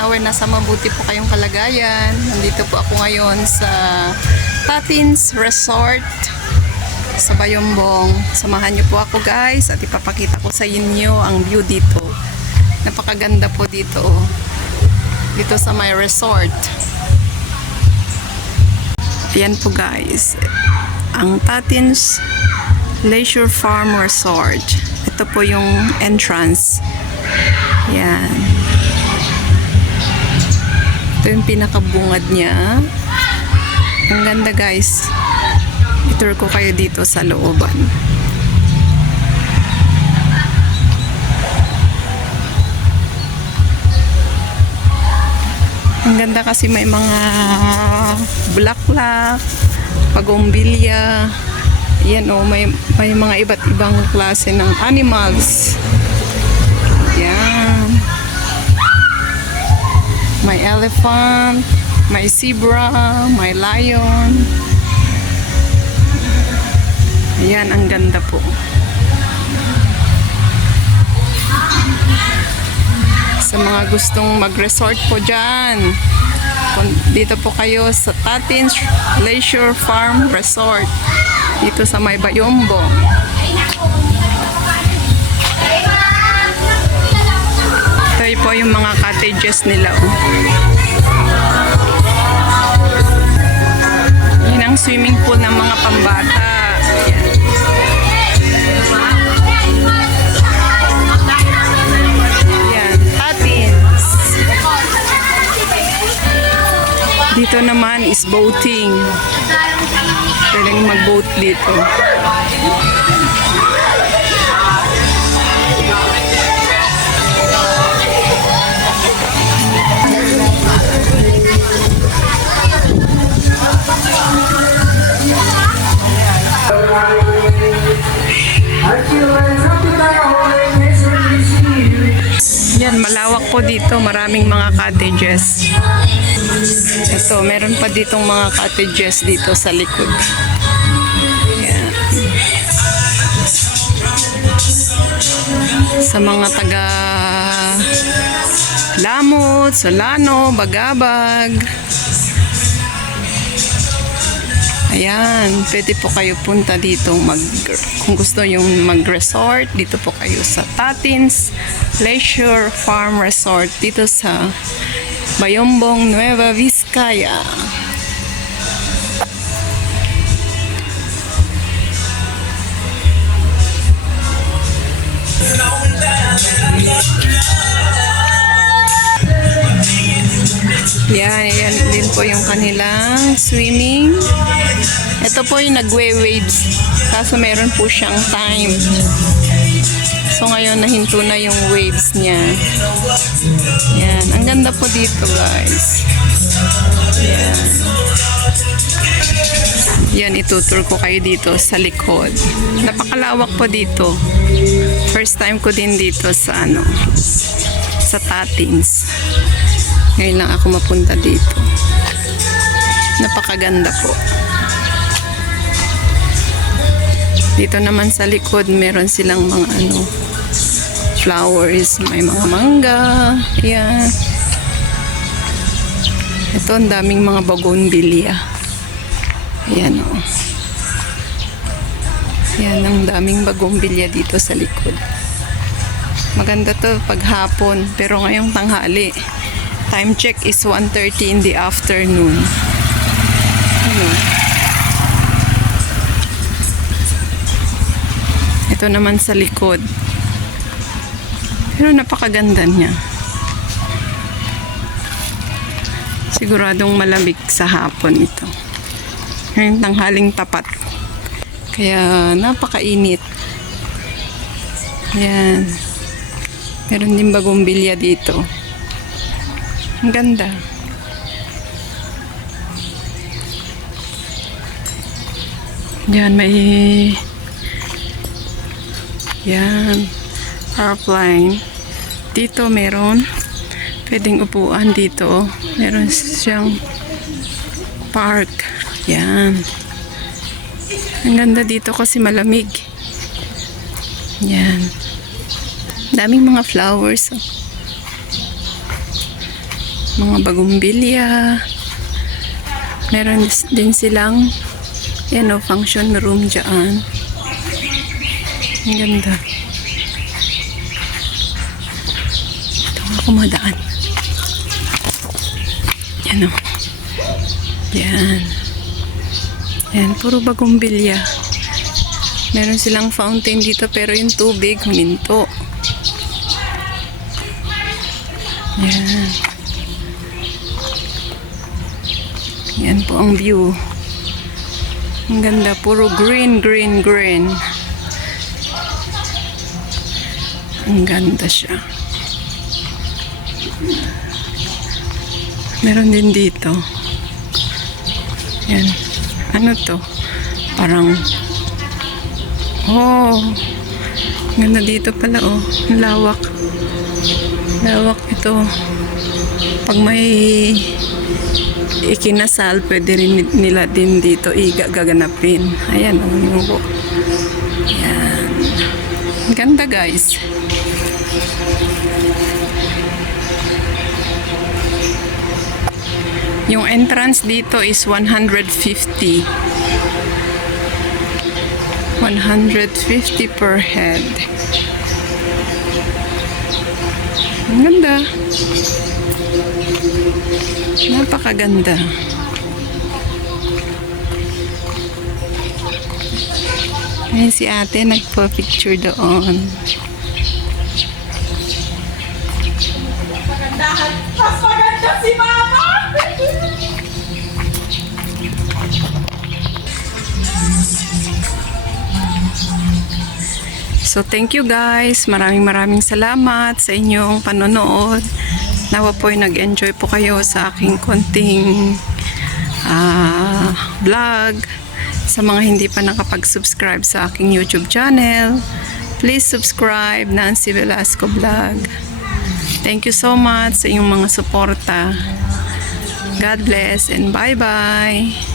naway nasa mabuti po kayong kalagayan. Nandito po ako ngayon sa Tatins Resort sa Bayombong. Samahan niyo po ako guys at ipapakita ko sa inyo ang view dito. Napakaganda po dito. Dito sa my resort. Ayan po guys. Ang Tatins Leisure Farm Resort. Ito po yung entrance. Yan. Ito yung pinakabungad niya. Ang ganda guys. I-tour ko kayo dito sa looban. Ang ganda kasi may mga bulaklak, pagumbilya. Yan o, may mga iba't ibang klase ng animals. Yan. May elephant, may zebra, may lion. Ayan, ang ganda po. Sa mga gustong mag-resort po dyan, dito po kayo sa Tatins Leisure Farm Resort. Dito sa may Bayombong. Ito po yung mga cottages nila. Yan ang swimming pool ng mga pambata. Yan, Tatins. Dito naman is boating. Pwedeng mag-boat dito. Yan, malawak po dito. Maraming mga cottages. Ito, meron pa ditong mga cottages dito sa likod. Yan. Sa mga taga Lamot, Solano, Bagabag. Ayan, pwede po kayo punta dito kung gusto yung mag-resort, dito po kayo sa Tatins Leisure Farm Resort dito sa Bayombong, Nueva Vizcaya. Yan din po yung kanilang swimming. Ito po yung nagwe-waves. Kaso meron po siyang time. So ngayon nahinto na yung waves niya. Yan. Ang ganda po dito guys. Yan. Yan, itutur ko kayo dito sa likod. Napakalawak po dito. First time ko din dito sa sa Tatins. Ngayon lang ako mapunta dito. Napakaganda po. Dito naman sa likod, meron silang mga flowers. May mga mangga. Ayan. Ito, ang daming mga bougainvillea. Ayan o. Ayan, ang daming bougainvillea dito sa likod. Maganda to pag hapon, pero ngayong tanghali. Time check is 1:30 in the afternoon. Ito naman sa likod. Pero napakaganda niya. Siguradong malamig sa hapon ito. Ngayon tanghaling tapat. Kaya napakainit. Ayan. Meron din bougainvillea dito. Ang ganda. Yan, may yan, airplane. Dito meron pwedeng upuan dito. Meron siyang park. Yan. Ang ganda dito kasi malamig. Yan. Daming mga flowers. Mga bagumbilya. Meron din silang function room dyan. Ang ganda. Ito nga kumadaan. Yan o. Yan. Yan, puro bagumbilya. Meron silang fountain dito pero yung tubig huminto. Yan. Yan po ang view. Ang ganda, puro green, green, green. Ang ganda siya. Meron din dito. Yan. Ano to? Parang ang ganda dito pala Ang lawak. Lawak ito. Pag may ikinasal, pwede rin nila din dito gaganapin. Ayan yung buo. Ayan. Ang ganda guys. Yung entrance dito is 150. 150 per head. Ang ganda. Napakaganda. Ayan si ate nagpa-picture doon. Mas maganda si Mama! So thank you guys. Maraming salamat sa inyong panonood. Nawa po nag-enjoy po kayo sa aking konting vlog. Sa mga hindi pa nakapag-subscribe sa aking YouTube channel, please subscribe, Nancy Velasco Vlog. Thank you so much sa inyong mga suporta. God bless and bye-bye.